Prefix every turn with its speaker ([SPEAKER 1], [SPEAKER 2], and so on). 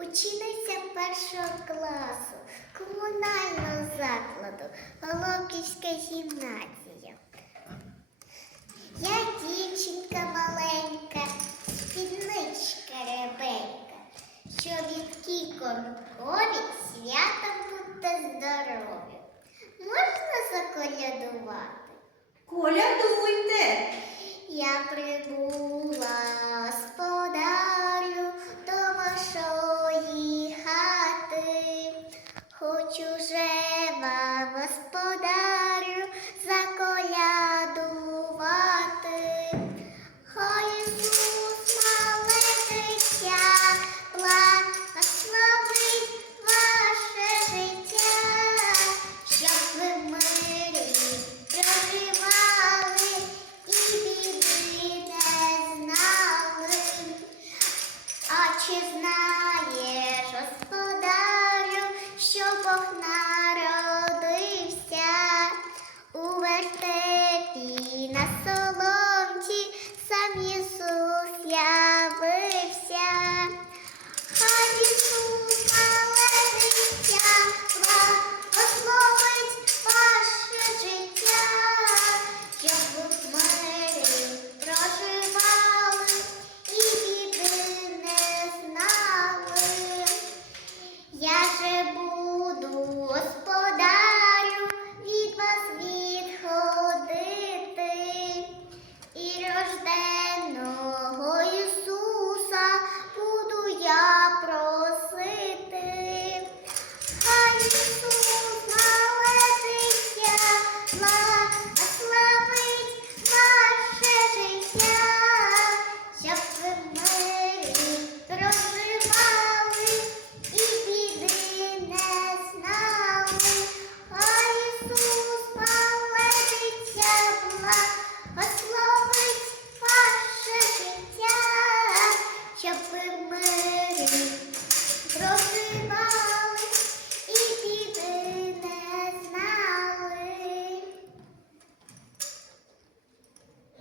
[SPEAKER 1] учениця першого класу комунального закладу Головківська гімназія. Я дівчинка маленька, спідничка ребенька, що від кіконкові святом будьте здорові. Можна заколядувати?
[SPEAKER 2] Колядуйте!
[SPEAKER 1] Я прибув.